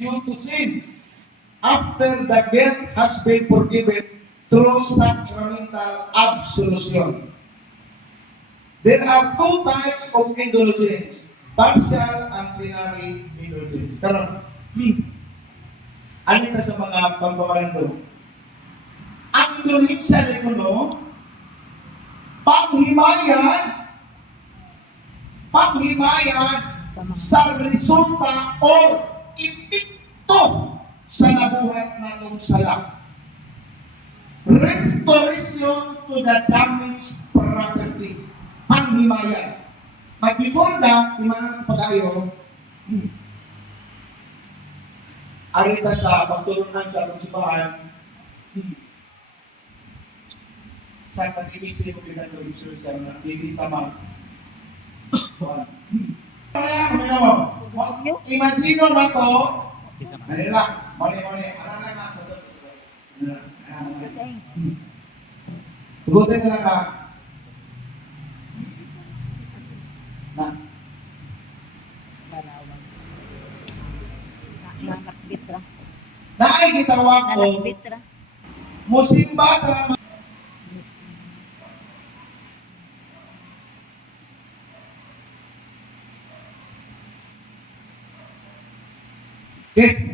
due to sin after the guilt has been forgiven through sacramental absolution. There are two types of indulgence, partial and plenary indulgence. Karon, alin na sa mga pagpaparando? Ang indulhensya ni kuno, panghimayan sa resulta o epekto sa nabuhat natong sala. Restoration to the damaged property. Panghimayan. But before that, imanan ng pag-ayo, arita sa pagtulungan sa pagsibahan, sa katikisi ko pinag-gawin church karena hindi tama. Kaya kami naman, imagino na to, ano lang, mali, ano lang nga sa doon. Tugutin na lang ka. Na? Nanakbitra. Naay gitawag ko, Nanakbitra. musimba sa okay?